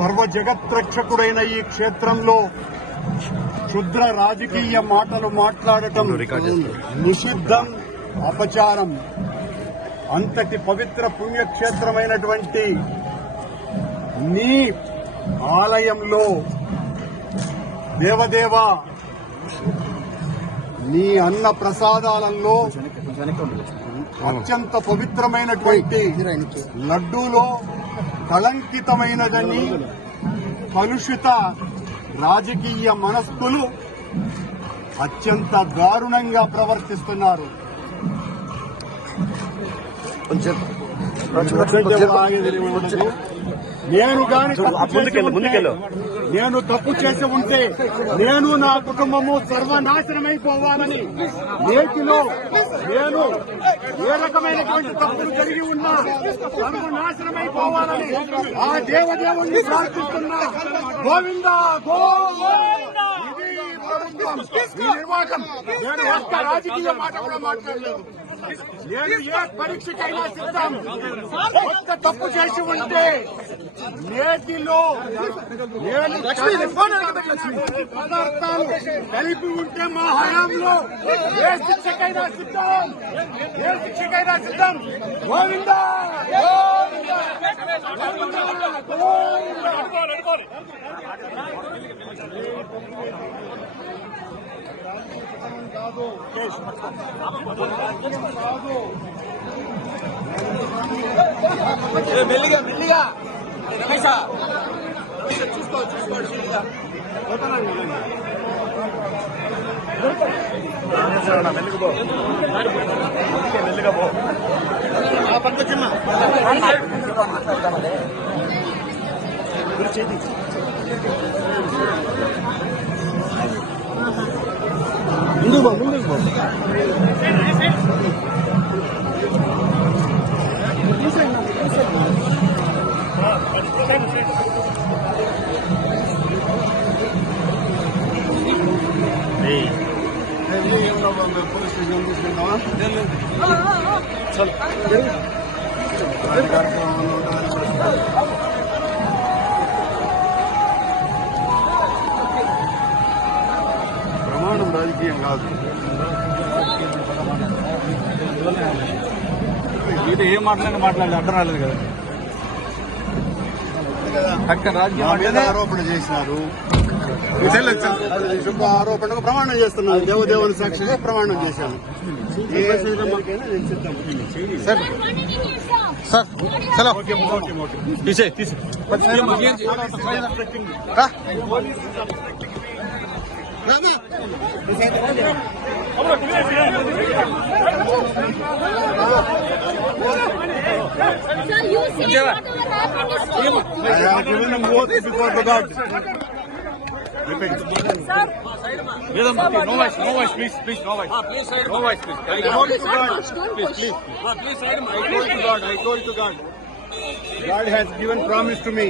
సర్వ జగత్రక్షకుడైన ఈ క్షేత్రంలో క్షుద్ర రాజకీయ మాటలు మాట్లాడటం నిషిద్ధం, అపచారం. అంతటి పవిత్ర పుణ్యక్షేత్రమైనటువంటి నీ ఆలయంలో దేవదేవ నీ అన్న ప్రసాదాలలో అత్యంత పవిత్రమైనటువంటి లడ్డూలో కళంకితమైనదని కలుషిత రాజకీయ మనస్కులు అత్యంత దారుణంగా ప్రవర్తిస్తున్నారు. నేను గాని నేను తప్పు చేసి ఉంటే నేను నా కుటుంబము సర్వనాశనమైపోవాలని, నేటిలో నేను ఏ రకమైనటువంటి తప్పులు జరిగి ఉన్నా సర్వనాశనమైపోవాలని ఆ దేవదేవుణ్ణి ప్రార్థిస్తున్నా. గోవిందా గోవిందా. ఇది ప్రభుత్వం, ఈ నిర్వాహకం. నేను ఒక్క రాజకీయ మాట కూడా మాట్లాడలేదు. నేను ఏ పరీక్షకైనా సిద్ధం. ఒక్క తప్పు చేసి ఉంటే నేటిలో నేను పదార్థాలు కలిపి ఉంటే మా హయాంలో ఏ శిక్షకైనా సిద్ధం, ఏ శిక్షకైనా సిద్ధం. గోవిందా మెల్లిగా మెల్లిగా రమేష్ చూసుకోవచ్చు మెల్లిగా పో పట్టుకొచ్చమ్మా. ముందుకు పో, ముందుకు పో. పోలీస్ స్టేషన్ తీసుకెళ్తావా? ప్రమాణం రాజకీయం కాదు. ఇది ఏం మాట్లాడలేదు అర్థం రాలేదు కదా. అక్కడ రాజకీయ ఆరోపణ చేసినారు. శుభ ఆరోపణకు ప్రమాణం చేస్తున్నాను. దేవదేవుని సాక్షిగా ప్రమాణం చేశాను. సార్ సార్ చలో తీసే No voice, please, no voice. No voice, please. I told to God, please. I told to God. God has given promise to me.